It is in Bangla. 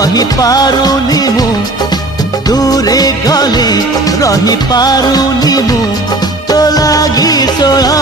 रही पारुनी मु दूरे गले रही पारुनी मु तो लागी सोला